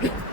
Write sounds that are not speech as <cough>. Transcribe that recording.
Thank <laughs> you.